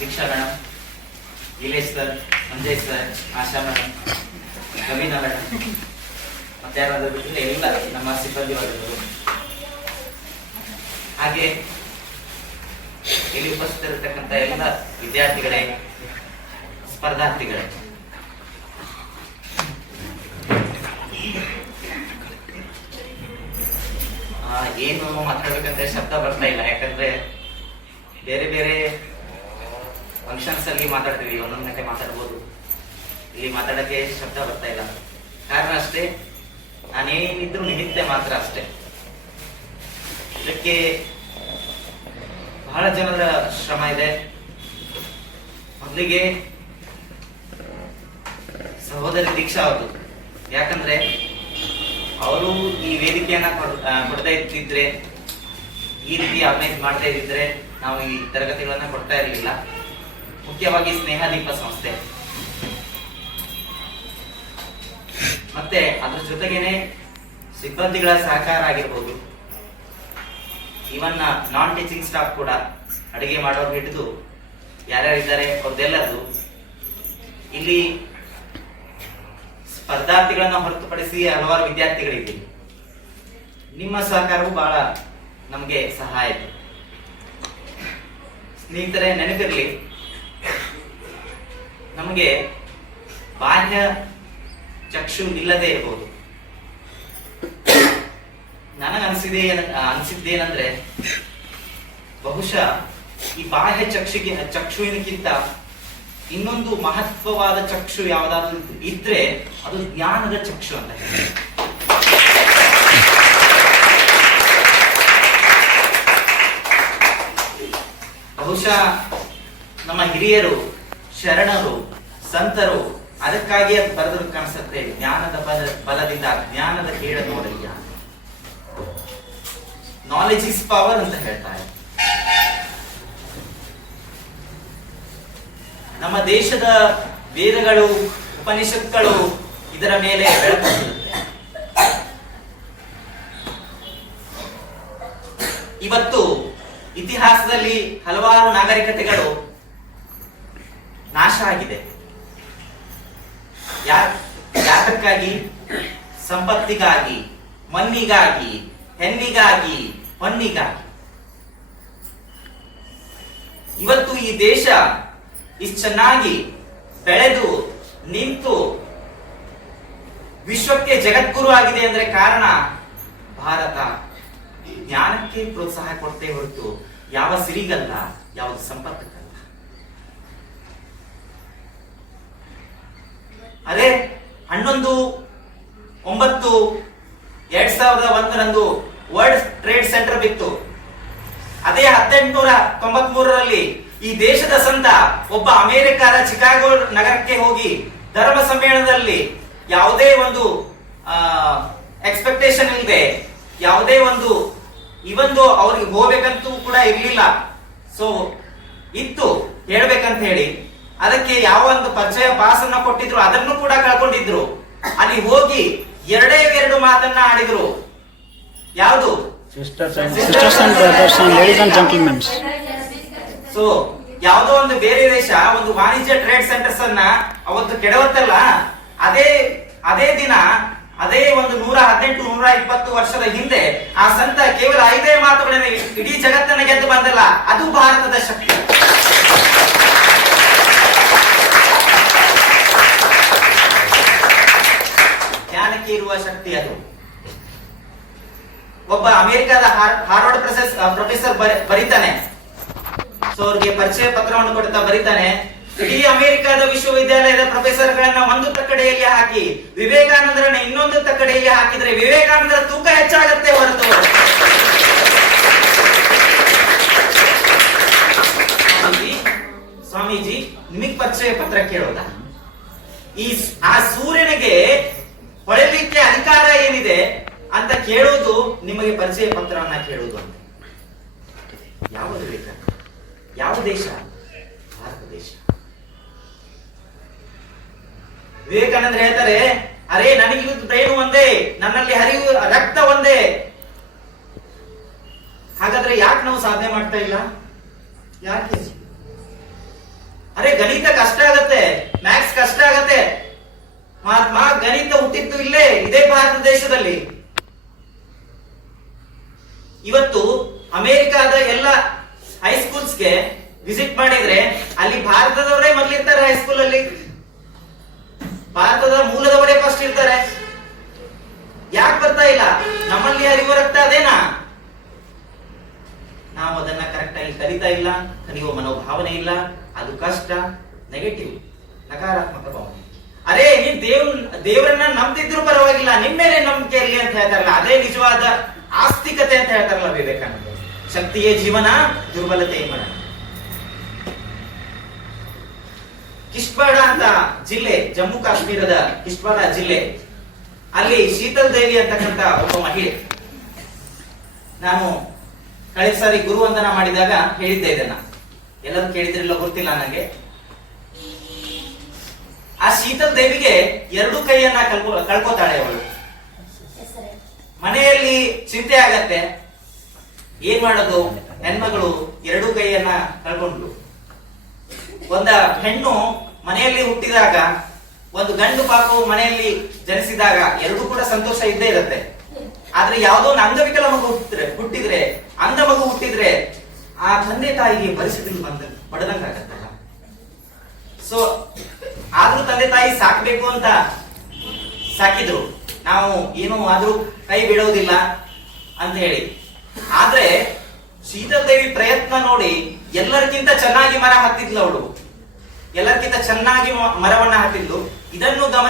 ದೀಕ್ಷಾ madam, ಇಲೇಶ್ sir, Sanjay sir, ಆಶಾ madam, ಕವಿನಾ madam, ಮತ್ತೆ ಯಾರಾದ್ರೂ ಬಿಟ್ಟರೆ ಎಲ್ಲ ನಮ್ಮ ಸಿಬ್ಬಂದಿ ವರ್ಗಗಳು, ಹಾಗೆ ಇಲ್ಲಿ ಉಪಸ್ಥಿತರಿರ್ತಕ್ಕಂಥ ಎಲ್ಲ ವಿದ್ಯಾರ್ಥಿಗಳೇ, ಸ್ಪರ್ಧಾರ್ಥಿಗಳೇ, ಏನು ಮಾತಾಡ್ಬೇಕಂತ ಶಬ್ದ ಬರ್ತಾ ಇಲ್ಲ. ಯಾಕಂದ್ರೆ ಬೇರೆ ಬೇರೆ ಫಂಕ್ಷನ್ಸ್ ಅಲ್ಲಿ ಮಾತಾಡ್ತೀವಿ, ಒಂದೊಂದು ಗಂಟೆ ಮಾತಾಡ್ಬೋದು. ಇಲ್ಲಿ ಮಾತಾಡಕ್ಕೆ ಶಬ್ದ ಬರ್ತಾ ಇಲ್ಲ. ಕಾರಣ ಅಷ್ಟೇ, ನಾನೇನಿದ್ರು ನಿಮಿತ್ತ ಮಾತ್ರ ಅಷ್ಟೇ. ಇದಕ್ಕೆ ಬಹಳ ಜನರ ಶ್ರಮ ಇದೆ. ಮೊದಲಿಗೆ ಸಹೋದರಿ ದೀಕ್ಷಾ ಅವರು, ಯಾಕಂದ್ರೆ ಅವರು ಈ ವೇದಿಕೆಯನ್ನ ಕೊಡ್ತಾ ಇದ್ದಿದ್ರೆ, ಈ ರೀತಿ ಆರ್ಗನೈಸ್ ಮಾಡ್ತಾ ಇದ್ದಿದ್ರೆ ನಾವು ಈ ತರಗತಿಗಳನ್ನ ಕೊಡ್ತಾ ಇರಲಿಲ್ಲ. ಮುಖ್ಯವಾಗಿ ಸ್ನೇಹದೀಪ ಸಂಸ್ಥೆ, ಮತ್ತೆ ಅದ್ರ ಜೊತೆಗೇನೆ ಸಿಬ್ಬಂದಿಗಳ ಸಹಕಾರ ಆಗಿರ್ಬೋದು, ಇವನ್ ನಾನ್ ಟೀಚಿಂಗ್ ಸ್ಟಾಫ್ ಕೂಡ, ಅಡಿಗೆ ಮಾಡೋರು ಹಿಡಿದು ಯಾರ್ಯಾರಿದ್ದಾರೆ ಅವ್ರದ್ದೆಲ್ಲರೂ. ಇಲ್ಲಿ ಸ್ಪರ್ಧಾರ್ಥಿಗಳನ್ನ ಹೊರತುಪಡಿಸಿ ಹಲವಾರು ವಿದ್ಯಾರ್ಥಿಗಳಿದ್ದೀವಿ. ನಿಮ್ಮ ಸಹಕಾರವು ಬಹಳ ನಮಗೆ ಸಹಾಯ ಇದೆ. ಸ್ನೇಹಿತರೆ, ನೆನಪಿರ್ಲಿ, ನಮಗೆ ಬಾಹ್ಯ ಚಕ್ಷು ಇಲ್ಲದೆ ಇರಬಹುದು. ಅನಿಸಿದ್ದೇನಂದ್ರೆ ಬಹುಶಃ ಈ ಬಾಹ್ಯ ಚಕ್ಷುವಿನಕ್ಕಿಂತ ಇನ್ನೊಂದು ಮಹತ್ವವಾದ ಚಕ್ಷು ಯಾವುದಾದ್ರೂ ಇದ್ರೆ ಅದು ಜ್ಞಾನದ ಚಕ್ಷು ಅಂತ ಹೇಳಿ. ಬಹುಶಃ ನಮ್ಮ ಹಿರಿಯರು, ಶರಣರು, ಸಂತರು ಅದಕ್ಕಾಗಿ ಅದು ಬರೆದ್ರು ಕಾಣಿಸುತ್ತೆ. ಜ್ಞಾನದ ಬಲದಿಂದ ಜ್ಞಾನದ ಕೇಳ ನೋಡಯ್ಯ, ನಾಲೆಜ್ ಇಸ್ ಪವರ್ ಅಂತ ಹೇಳ್ತಾರೆ. ನಮ್ಮ ದೇಶದ ವೇದಗಳು, ಉಪನಿಷತ್ಗಳು ಇದರ ಮೇಲೆ ಬೆಳಕು ಬೀಳುತ್ತೆ. ಇವತ್ತು ಇತಿಹಾಸದಲ್ಲಿ ಹಲವಾರು ನಾಗರಿಕತೆಗಳು ನಾಶ ಆಗಿದೆ. ಯಾತಕ್ಕಾಗಿ? ಸಂಪತ್ತಿಗಾಗಿ, ಮಣ್ಣಿಗಾಗಿ, ಹೆಣ್ಣಿಗಾಗಿ, ಹೊನ್ನಿಗಾಗಿ. ಇವತ್ತು ಈ ದೇಶ ಇಷ್ಟು ಚೆನ್ನಾಗಿ ಬೆಳೆದು ನಿಂತು ವಿಶ್ವಕ್ಕೆ ಜಗದ್ಗುರು ಆಗಿದೆ ಅಂದ್ರೆ ಕಾರಣ ಭಾರತ ಜ್ಞಾನಕ್ಕೆ ಪ್ರೋತ್ಸಾಹ ಕೊಡ್ತೇ ಹೊರತು ಯಾವ ಸಿರಿಗಲ್ಲ, ಯಾವುದು ಸಂಪತ್ತಕ್ಕಲ್ಲ. ಅದೇ 11/9/2001 ವರ್ಲ್ಡ್ ಟ್ರೇಡ್ ಸೆಂಟರ್ ಬಿತ್ತು. ಅದೇ 1893 ಈ ದೇಶದ ಸಂತ ಒಬ್ಬ ಅಮೆರಿಕದ ಚಿಕಾಗೋ ನಗರಕ್ಕೆ ಹೋಗಿ ಧರ್ಮ ಸಮ್ಮೇಳನದಲ್ಲಿ ಯಾವುದೇ ಒಂದು ಎಕ್ಸ್ಪೆಕ್ಟೇಷನ್ ಇಲ್ಲದೆ, ಯಾವುದೇ ಒಂದು ಇವೊಂದು ಅವ್ರಿಗೆ ಹೋಗ್ಬೇಕಂತೂ ಕೂಡ ಇರ್ಲಿಲ್ಲ. ಸೊ ಇತ್ತು ಹೇಳ್ಬೇಕಂತ ಹೇಳಿ ಅದಕ್ಕೆ ಯಾವ ಒಂದು ಪರಿಚಯ ಪಾಸ್ ಅನ್ನ ಕೊಟ್ಟಿದ್ರು, ಅದನ್ನು ಕೂಡ ಕಳ್ಕೊಂಡಿದ್ರು. ಅಲ್ಲಿ ಹೋಗಿ ಎರಡು ಮಾತನ್ನ ಆಡಿದ್ರು. ಯಾವುದು? ಸೊ ಯಾವುದೋ ಒಂದು ಬೇರೆ ದೇಶ ಒಂದು ವಾಣಿಜ್ಯ ಟ್ರೇಡ್ ಸೆಂಟರ್ಸ್ ಅನ್ನ ಅವತ್ತು ಕೆಡವತ್ತಲ್ಲ, ಅದೇ ದಿನ, ಅದೇ ಒಂದು 118-120 ವರ್ಷದ ಹಿಂದೆ ಆ ಸಂತ ಕೇವಲ 5 ಮಾತುಗಳನ್ನ ಇಡೀ ಜಗತ್ತನ್ನ ಗೆದ್ದು ಬಂದಲ್ಲ, ಅದು ಭಾರತದ ಶಕ್ತಿ. ಜ್ಞಾನಕ್ಕೆ ಇರುವ ಶಕ್ತಿ ಅದು. ಒಬ್ಬ ಅಮೆರಿಕದ ಹಾರ್ವರ್ಡ್ ಪ್ರೊಫೆಸರ್ ಬರೀತಾನೆ. ಸೊ ಅವ್ರಿಗೆ ಪರಿಚಯ ಪತ್ರವನ್ನು ಕೊಡ್ತಾ ಬರೀತಾನೆ, ಇಡೀ ಅಮೆರಿಕದ ವಿಶ್ವವಿದ್ಯಾಲಯದ ಪ್ರೊಫೆಸರ್ಗಳನ್ನ ಒಂದು ತಕ್ಕಡಿಯಲ್ಲಿ ಹಾಕಿ ವಿವೇಕಾನಂದರನ್ನ ಇನ್ನೊಂದು ತಕ್ಕಡಿಯಲ್ಲಿ ಹಾಕಿದ್ರೆ ವಿವೇಕಾನಂದರ ತೂಕ ಹೆಚ್ಚಾಗತ್ತೆ ಹೊರತು ಸ್ವಾಮೀಜಿ ನಿಮಗ್ ಪರಿಚಯ ಪತ್ರ ಕೇಳೋದ? ಆ ಸೂರ್ಯನಿಗೆ ಹೊಳೆಲಿಕ್ಕೆ ಅಧಿಕಾರ ಏನಿದೆ ಅಂತ ಕೇಳೋದು ನಿಮಗೆ ಪರಿಚಯ ಪತ್ರವನ್ನ ಕೇಳುವುದು ಅಂತ. ಯಾವ ವಿವೇಕಾನಂದ? ಯಾವ ದೇಶ? ಭಾರತ ದೇಶ. ವಿವೇಕಾನಂದ ಹೇಳ್ತಾರೆ, ಅರೆ ನನಗಿರುವುದು ಬ್ರೈನ್ ಒಂದೇ, ನನ್ನಲ್ಲಿ ಹರಿವು ರಕ್ತ ಒಂದೇ. ಹಾಗಾದ್ರೆ ಯಾಕೆ ನಾವು ಸಾಧನೆ ಮಾಡ್ತಾ ಇಲ್ಲ? ಯಾಕೆ? ಗಣಿತ ಕಷ್ಟ ಆಗತ್ತೆ, ಮ್ಯಾಥ್ಸ್ ಕಷ್ಟ ಆಗತ್ತೆ. ಮಹಾತ್ಮ ಗಣಿತ ಹುಟ್ಟಿದ್ದು ಇಲ್ಲೇ ಇದೇ ಭಾರತ ದೇಶದಲ್ಲಿ. ಇವತ್ತು ಅಮೆರಿಕಾದ ಎಲ್ಲ ಹೈಸ್ಕೂಲ್ಸ್ಗೆ ವಿಸಿಟ್ ಮಾಡಿದ್ರೆ ಅಲ್ಲಿ ಭಾರತದವರೇ ಮೊದಲಿರ್ತಾರೆ. ಹೈಸ್ಕೂಲ್ ಅಲ್ಲಿ ಭಾರತದ ಮೂಲದವರೇ ಫಸ್ಟ್ ಇರ್ತಾರೆ. ಯಾಕೆ ಬರ್ತಾ ಇಲ್ಲ? ನಮ್ಮಲ್ಲಿ ಅರಿವು ರಕ್ತ ಅದೇನಾ? ನಾವು ಅದನ್ನ ಕರೆಕ್ಟ್ ಆಗಿ ಕಲಿತಾ ಇಲ್ಲ, ಕಲಿಯುವ ಮನೋಭಾವನೆ ಇಲ್ಲ. ಅದು ಕಷ್ಟ, ನೆಗೆಟಿವ್, ನಕಾರಾತ್ಮಕ ಭಾವನೆ. ಅರೆ ನೀನ್ ದೇವರನ್ನ ನಂಬ್ತಿದ್ರು ಪರವಾಗಿಲ್ಲ, ನಿಮ್ ಮೇಲೆ ನಂಬಿಕೆ ಇರಲಿ ಅಂತ ಹೇಳ್ತಾರಲ್ಲ, ಅದೇ ನಿಜವಾದ ಆಸ್ತಿಕತೆ ಅಂತ ಹೇಳ್ತಾರಲ್ಲ ವಿವೇಕಾನಂದ. ಶಕ್ತಿಯೇ ಜೀವನ, ದುರ್ಬಲತೆ ಮರಣ. ಕಿಶ್ತ್ವಾಡ ಅಂತ ಜಿಲ್ಲೆ, ಜಮ್ಮು ಕಾಶ್ಮೀರದ ಕಿಶ್ತ್ವಾಡ ಜಿಲ್ಲೆ, ಅಲ್ಲಿ ಶೀತಲ್ ದೇವಿ ಅಂತಕ್ಕಂಥ ಒಬ್ಬ ಮಹಿಳೆ. ನಾನು ಕಳೆದ ಸಾರಿ ಗುರುವಂದನ ಮಾಡಿದಾಗ ಹೇಳಿದ್ದೆ ಇದನ್ನ, ಎಲ್ಲರೂ ಕೇಳಿದ್ರಿಲ್ಲ ಗೊತ್ತಿಲ್ಲ ನನಗೆ. ಆ ಶೀತಲ್ ದೇವಿಗೆ ಎರಡು ಕೈಯನ್ನ ಕಳ್ಕೋತಾಳೆ ಅವಳು. ಮನೆಯಲ್ಲಿ ಚಿಂತೆ ಆಗತ್ತೆ, ಏನ್ ಮಾಡೋದು? ಹೆಣ್ಮಗಳು ಎರಡು ಕೈಯನ್ನ ಕಳ್ಕೊಂಡ್ಲು. ಒಂದ ಹೆಣ್ಣು ಮನೆಯಲ್ಲಿ ಹುಟ್ಟಿದಾಗ, ಒಂದು ಗಂಡು ಪಾಪು ಮನೆಯಲ್ಲಿ ಜನಿಸಿದಾಗ ಎರಡೂ ಕೂಡ ಸಂತೋಷ ಇದ್ದೇ ಇರುತ್ತೆ. ಆದ್ರೆ ಯಾವುದೋ ಒಂದು ಅಂಗವಿಕಲ ಮಗು ಹುಟ್ಟಿದ್ರೆ ಅಂಧ ಮಗು ಹುಟ್ಟಿದ್ರೆ ಆ ತಂದೆ ತಾಯಿಗೆ ಪರಿಸ್ಥಿತಿ ಬಡದಂಗಾಗತ್ತಲ್ಲ. ಸೊ ಆದ್ರೂ ತಂದೆ ತಾಯಿ ಸಾಕ್ಬೇಕು ಅಂತ ಸಾಕಿದ್ರು, ನಾವು ಏನು ಆದ್ರೂ ಕೈ ಬಿಡೋದಿಲ್ಲ ಅಂತ ಹೇಳಿ. ಆದ್ರೆ ಶೀತಲ್ ದೇವಿ ಪ್ರಯತ್ನ ನೋಡಿ ಎಲ್ಲರಿಗಿಂತ ಚೆನ್ನಾಗಿ ಮರ ಹತ್ತಿದ್ಲು ಅವಳು, ಎಲ್ಲರಿಗಿಂತ ಚೆನ್ನಾಗಿ ಮರವನ್ನ ಹತ್ತಿದ್ಲು. ಇದನ್ನು ಗಮನ